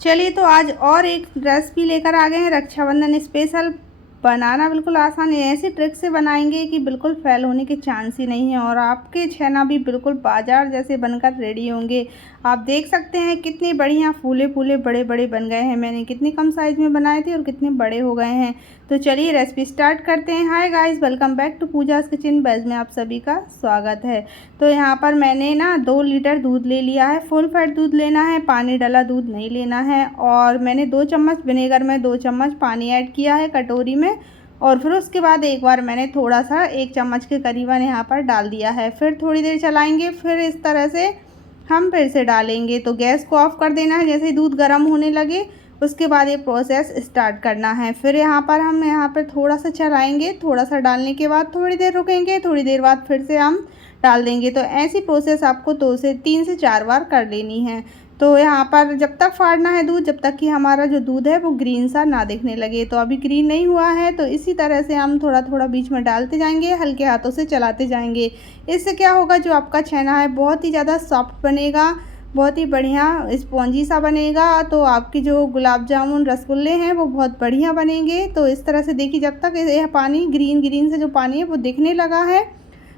चलिए तो आज और एक रेसिपी लेकर आ गए हैं रक्षाबंधन स्पेशल। बनाना बिल्कुल आसान है, ऐसी ट्रिक से बनाएंगे कि बिल्कुल फेल होने के चांस ही नहीं है और आपके छेना भी बिल्कुल बाजार जैसे बनकर रेडी होंगे। आप देख सकते हैं कितनी बढ़िया फूले फूले बड़े बड़े बन गए हैं। मैंने कितनी कम साइज़ में बनाए थे और कितने बड़े हो गए हैं। तो चलिए रेसिपी स्टार्ट करते हैं। Hi guys, welcome back to Pooja's kitchen veg में आप सभी का स्वागत है। तो यहाँ पर मैंने ना 2 लीटर दूध ले लिया है। फुल फैट दूध लेना है, पानी डाला दूध नहीं लेना है। और मैंने 2 चम्मच विनेगर में 2 चम्मच पानी ऐड किया है कटोरी में। और फिर उसके बाद एक बार मैंने थोड़ा सा 1 चम्मच के करीबन यहाँ पर डाल दिया है। फिर थोड़ी देर चलाएंगे, फिर इस तरह से हम फिर से डालेंगे। तो गैस को ऑफ कर देना है जैसे ही दूध गर्म होने लगे। उसके बाद ये प्रोसेस स्टार्ट करना है। फिर यहाँ पर थोड़ा सा चलाएंगे, थोड़ा सा डालने के बाद थोड़ी देर रुकेंगे, थोड़ी देर बाद फिर से हम डाल देंगे। तो ऐसी प्रोसेस आपको 3 से 4 बार कर लेनी है। तो यहाँ पर जब तक फाड़ना है दूध, जब तक कि हमारा जो दूध है वो ग्रीन सा ना दिखने लगे। तो अभी ग्रीन नहीं हुआ है, तो इसी तरह से हम थोड़ा थोड़ा बीच में डालते जाएंगे, हल्के हाथों से चलाते जाएंगे। इससे क्या होगा, जो आपका छेना है बहुत ही ज़्यादा सॉफ्ट बनेगा, बहुत ही बढ़िया स्पॉन्जी सा बनेगा। तो आपकी जो गुलाब जामुन रसगुल्ले हैं वो बहुत बढ़िया बनेंगे। तो इस तरह से देखिए, जब तक यह पानी ग्रीन ग्रीन से जो पानी है वो दिखने लगा है,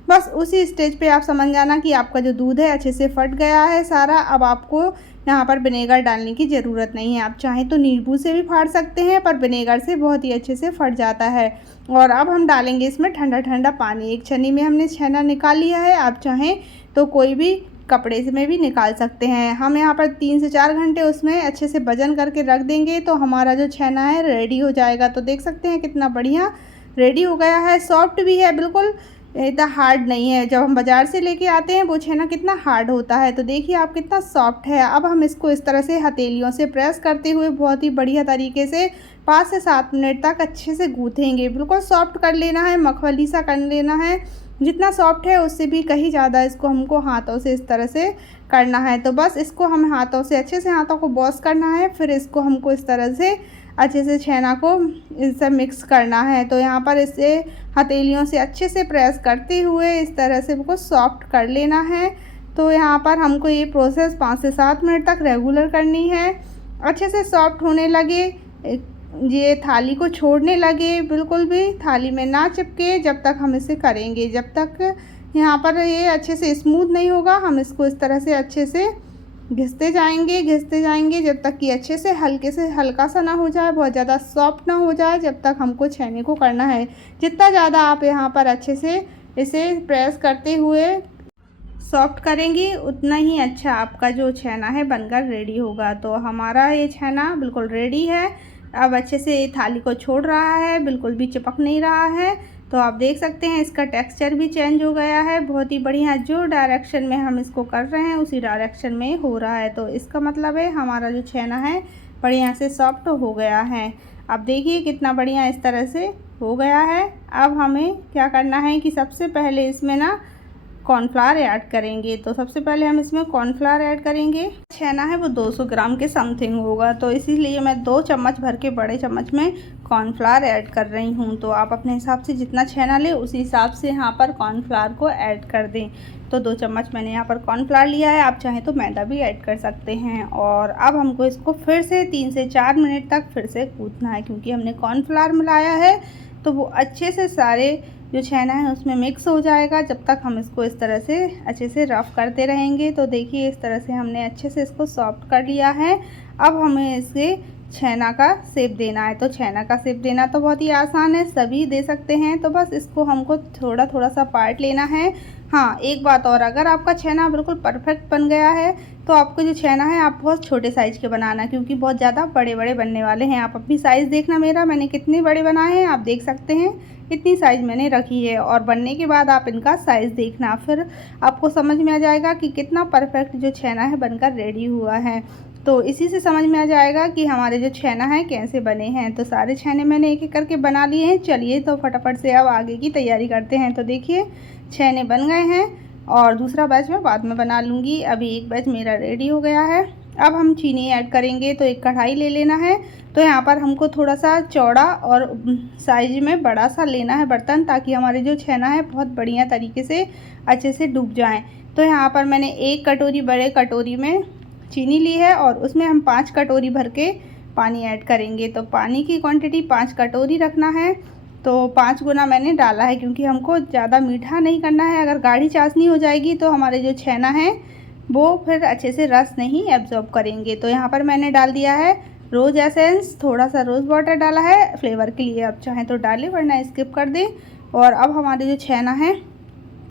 बस उसी स्टेज पे आप समझ जाना कि आपका जो दूध है अच्छे से फट गया है सारा। अब आपको यहाँ पर विनेगर डालने की ज़रूरत नहीं है। आप चाहें तो नींबू से भी फाड़ सकते हैं, पर विनेगर से बहुत ही अच्छे से फट जाता है। और अब हम डालेंगे इसमें ठंडा ठंडा पानी। एक छन्नी में हमने छेना निकाल लिया है, आप चाहें तो कोई भी कपड़े से में भी निकाल सकते हैं। हम यहाँ पर 3 से 4 घंटे उसमें अच्छे से वजन करके रख देंगे, तो हमारा जो छेना है रेडी हो जाएगा। तो देख सकते हैं कितना बढ़िया रेडी हो गया है, सॉफ्ट भी है, बिल्कुल इतना हार्ड नहीं है। जब हम बाज़ार से लेके आते हैं वो छेना कितना हार्ड होता है, तो देखिए आप कितना सॉफ्ट है। अब हम इसको इस तरह से हथेलियों से प्रेस करते हुए बहुत ही बढ़िया तरीके से 5 से 7 मिनट तक अच्छे से गूँथेंगे। बिल्कुल सॉफ्ट कर लेना है, मखमली सा कर लेना है। जितना सॉफ्ट है उससे भी कहीं ज़्यादा इसको हमको हाथों से इस तरह से करना है। तो बस इसको हम हाथों से अच्छे से हाथों को वॉश करना है। फिर इसको हमको इस तरह से अच्छे से छेना को इससे मिक्स करना है। तो यहाँ पर इसे हथेलियों से अच्छे से प्रेस करते हुए इस तरह से इसको सॉफ्ट कर लेना है। तो यहाँ पर हमको ये प्रोसेस 5 से 7 मिनट तक रेगुलर करनी है। अच्छे से सॉफ्ट होने लगे, ये थाली को छोड़ने लगे, बिल्कुल भी थाली में ना चिपके जब तक हम इसे करेंगे। जब तक यहाँ पर ये अच्छे से स्मूथ नहीं होगा, हम इसको इस तरह से अच्छे से घिसते जाएंगे जब तक कि अच्छे से हल्के से हल्का सा ना हो जाए, बहुत ज़्यादा सॉफ्ट ना हो जाए। जब तक हमको छेने को करना है, जितना ज़्यादा आप यहाँ पर अच्छे से इसे प्रेस करते हुए सॉफ्ट करेंगी, उतना ही अच्छा आपका जो छेना है बनकर रेडी होगा। तो हमारा ये छेना बिल्कुल रेडी है। अब अच्छे से थाली को छोड़ रहा है, बिल्कुल भी चिपक नहीं रहा है। तो आप देख सकते हैं इसका टेक्सचर भी चेंज हो गया है, बहुत ही बढ़िया। जो डायरेक्शन में हम इसको कर रहे हैं उसी डायरेक्शन में हो रहा है। तो इसका मतलब है हमारा जो छेना है बढ़िया से सॉफ्ट हो गया है। अब देखिए कितना बढ़िया इस तरह से हो गया है। अब हमें क्या करना है कि सबसे पहले इसमें ना कॉर्नफ्लावर ऐड करेंगे। तो सबसे पहले हम इसमें कॉर्नफ्लावर ऐड करेंगे। छेना है वो 200 ग्राम के समथिंग होगा, तो इसीलिए मैं 2 चम्मच भर के बड़े चम्मच में कॉर्नफ्लावर ऐड कर रही हूँ। तो आप अपने हिसाब से जितना छेना लें उसी हिसाब से यहाँ पर कॉर्नफ्लावर को ऐड कर दें। तो 2 चम्मच मैंने यहाँ पर कॉर्नफ्लावर लिया है, आप चाहें तो मैदा भी ऐड कर सकते हैं। और अब हमको इसको फिर से 3 से 4 मिनट तक फिर से गूँथना है, क्योंकि हमने कॉर्नफ्लावर मिलाया है तो वो अच्छे से सारे जो छेना है उसमें मिक्स हो जाएगा। जब तक हम इसको इस तरह से अच्छे से रफ़ करते रहेंगे। तो देखिए इस तरह से हमने अच्छे से इसको सॉफ्ट कर लिया है। अब हमें इसे छेना का शेप देना है। तो छेना का शेप देना तो बहुत ही आसान है, सभी दे सकते हैं। तो बस इसको हमको थोड़ा थोड़ा सा पार्ट लेना है। हाँ, एक बात और, अगर आपका छेना बिल्कुल परफेक्ट बन गया है तो आपको जो छेना है आप बहुत छोटे साइज़ के बनाना, क्योंकि बहुत ज़्यादा बड़े बड़े बनने वाले हैं। आप अपनी साइज़ देखना, मेरा मैंने कितने बड़े बनाए हैं आप देख सकते हैं, इतनी साइज़ मैंने रखी है। और बनने के बाद आप इनका साइज़ देखना, फिर आपको समझ में आ जाएगा कि कितना परफेक्ट जो छेना है बनकर रेडी हुआ है। तो इसी से समझ में आ जाएगा कि हमारे जो छेना है कैसे बने हैं। तो सारे छेने मैंने एक एक करके बना लिए हैं। चलिए तो फटाफट से अब आगे की तैयारी करते हैं। तो देखिए छेने बन गए हैं और दूसरा बैच मैं बाद में बना लूँगी। अभी एक बैच मेरा रेडी हो गया है। अब हम चीनी ऐड करेंगे। तो एक कढ़ाई ले लेना है। तो यहाँ पर हमको थोड़ा सा चौड़ा और साइज में बड़ा सा लेना है बर्तन, ताकि हमारे जो छेना है बहुत बढ़िया तरीके से अच्छे से डूब जाएं। तो यहाँ पर मैंने 1 कटोरी बड़े कटोरी में चीनी ली है और उसमें हम 5 कटोरी भर के पानी ऐड करेंगे। तो पानी की क्वांटिटी 5 कटोरी रखना है। तो 5 गुना मैंने डाला है क्योंकि हमको ज़्यादा मीठा नहीं करना है। अगर गाढ़ी चाशनी हो जाएगी तो हमारे जो छेना है वो फिर अच्छे से रस नहीं एब्जॉर्ब करेंगे। तो यहाँ पर मैंने डाल दिया है रोज़ एसेंस, थोड़ा सा रोज़ वाटर डाला है फ्लेवर के लिए। आप चाहें तो डालें वरना स्किप कर दें। और अब हमारे जो छेना है,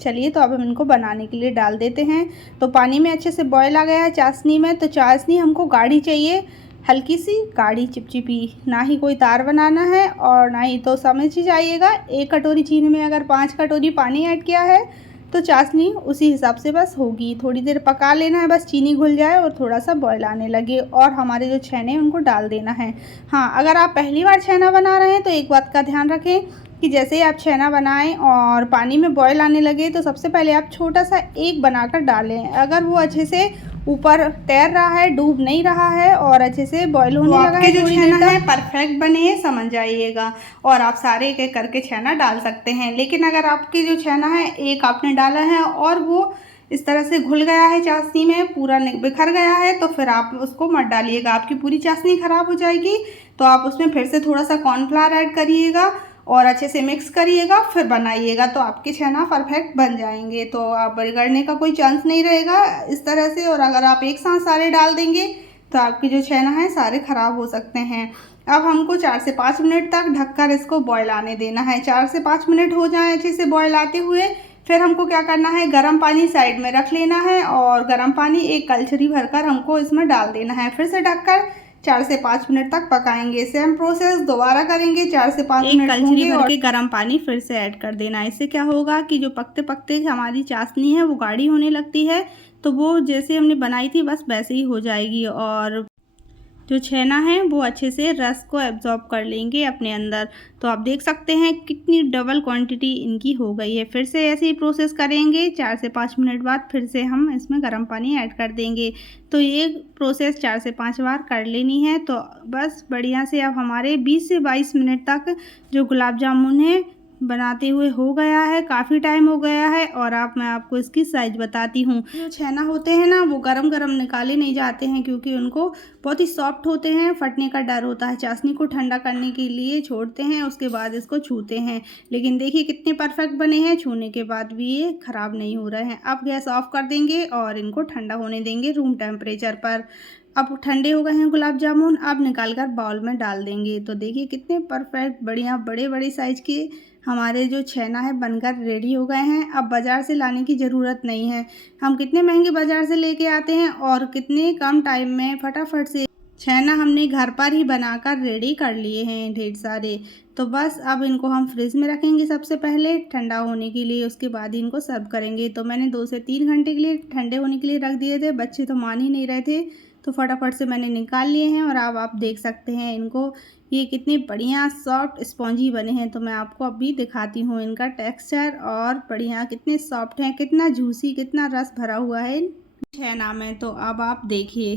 चलिए तो अब हम इनको बनाने के लिए डाल देते हैं। तो पानी में अच्छे से बॉयल आ गया है चाशनी में। तो चाशनी हमको गाढ़ी चाहिए, हल्की सी गाढ़ी चिपचिपी, ना ही कोई तार बनाना है और ना ही तो समझ ही जाइएगा 1 कटोरी चीनी में अगर 5 कटोरी पानी ऐड किया है तो चाशनी उसी हिसाब से बस होगी। थोड़ी देर पका लेना है, बस चीनी घुल जाए और थोड़ा सा बॉयल आने लगे और हमारे जो छेने हैं उनको डाल देना है। हाँ, अगर आप पहली बार छेना बना रहे हैं तो एक बात का ध्यान रखें कि जैसे ही आप छेना बनाएं और पानी में बॉयल आने लगे तो सबसे पहले आप छोटा सा एक बनाकर डालें। अगर वो अच्छे से ऊपर तैर रहा है, डूब नहीं रहा है और अच्छे से बॉयल होने लगा है, जो छेना है परफेक्ट बने हैं समझ जाइएगा। और आप सारे एक एक करके छेना डाल सकते हैं। लेकिन अगर आपके जो छेना है एक आपने डाला है और वो इस तरह से घुल गया है चाशनी में, पूरा बिखर गया है, तो फिर आप उसको मत डालिएगा, आपकी पूरी चाशनी ख़राब हो जाएगी। तो आप उसमें फिर से थोड़ा सा कॉर्नफ्लावर ऐड करिएगा और अच्छे से मिक्स करिएगा, फिर बनाइएगा तो आपके छेना परफेक्ट बन जाएंगे। तो आप बिगड़ने का कोई चांस नहीं रहेगा इस तरह से। और अगर आप एक साथ सारे डाल देंगे तो आपके जो छेना है सारे ख़राब हो सकते हैं। अब हमको 4 से 5 मिनट तक ढककर इसको बॉयल आने देना है। 4 से 5 मिनट हो जाए अच्छे से बॉयल आते हुए, फिर हमको क्या करना है, गर्म पानी साइड में रख लेना है और गर्म पानी एक कलछरी भरकर हमको इसमें डाल देना है। फिर से ढककर 4 से 5 मिनट तक पकाएंगे। सेम प्रोसेस दोबारा करेंगे। 4 से 5 मिनट कलछरी भर के गर्म पानी फिर से ऐड कर देना। इससे क्या होगा कि जो पकते पकते हमारी चाशनी है वो गाढ़ी होने लगती है, तो वो जैसे हमने बनाई थी बस वैसे ही हो जाएगी और जो छेना है वो अच्छे से रस को एब्जॉर्ब कर लेंगे अपने अंदर। तो आप देख सकते हैं कितनी डबल क्वांटिटी इनकी हो गई है। फिर से ऐसे ही प्रोसेस करेंगे। 4 से 5 मिनट बाद फिर से हम इसमें गर्म पानी ऐड कर देंगे। तो ये प्रोसेस 4 से 5 बार कर लेनी है। तो बस बढ़िया से अब हमारे 20 से 22 मिनट तक जो गुलाब जामुन है बनाते हुए हो गया है, काफ़ी टाइम हो गया है। और मैं आपको इसकी साइज़ बताती हूँ। जो छेना होते हैं ना वो गरम गरम निकाले नहीं जाते हैं क्योंकि उनको बहुत ही सॉफ्ट होते हैं, फटने का डर होता है। चाशनी को ठंडा करने के लिए छोड़ते हैं, उसके बाद इसको छूते हैं। लेकिन देखिए कितने परफेक्ट बने हैं, छूने के बाद भी ये ख़राब नहीं हो रहे हैं। अब गैस ऑफ कर देंगे और इनको ठंडा होने देंगे रूम टेम्परेचर पर। अब ठंडे हो गए हैं गुलाब जामुन, अब निकाल कर बाउल में डाल देंगे। तो देखिए कितने परफेक्ट बढ़िया बड़े बड़े साइज़ के हमारे जो छेना है बनकर रेडी हो गए हैं। अब बाज़ार से लाने की ज़रूरत नहीं है। हम कितने महंगे बाज़ार से लेके आते हैं और कितने कम टाइम में फटाफट से छेना हमने घर पर ही बनाकर रेडी कर लिए हैं ढेर सारे। तो बस अब इनको हम फ्रिज में रखेंगे सबसे पहले ठंडा होने के लिए, उसके बाद ही इनको सर्व करेंगे। तो मैंने 2 से 3 घंटे के लिए ठंडे होने के लिए रख दिए थे। बच्चे तो मान ही नहीं रहे थे, तो फटाफट से मैंने निकाल लिए हैं। और अब आप देख सकते हैं इनको, ये कितने बढ़िया सॉफ्ट स्पॉन्जी बने हैं। तो मैं आपको अभी दिखाती हूँ इनका टेक्सचर और बढ़िया कितने सॉफ्ट हैं, कितना जूसी, कितना रस भरा हुआ है इन छेना में। तो अब आप देखिए,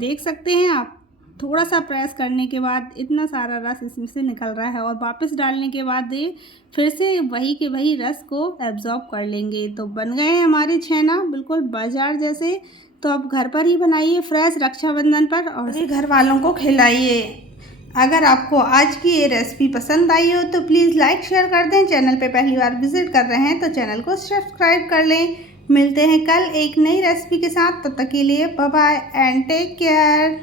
देख सकते हैं आप, थोड़ा सा प्रेस करने के बाद इतना सारा रस इसमें से निकल रहा है और वापस डालने के बाद ये फिर से वही के वही रस को एब्जॉर्ब कर लेंगे। तो बन गए हैं हमारे छेना बिल्कुल बाजार जैसे। तो अब घर पर ही बनाइए फ्रेश रक्षाबंधन पर और घर वालों को खिलाइए। अगर आपको आज की ये रेसिपी पसंद आई हो तो प्लीज़ लाइक शेयर कर दें। चैनल पे पहली बार विजिट कर रहे हैं तो चैनल को सब्सक्राइब कर लें। मिलते हैं कल एक नई रेसिपी के साथ, तब तक के लिए bye bye and take care.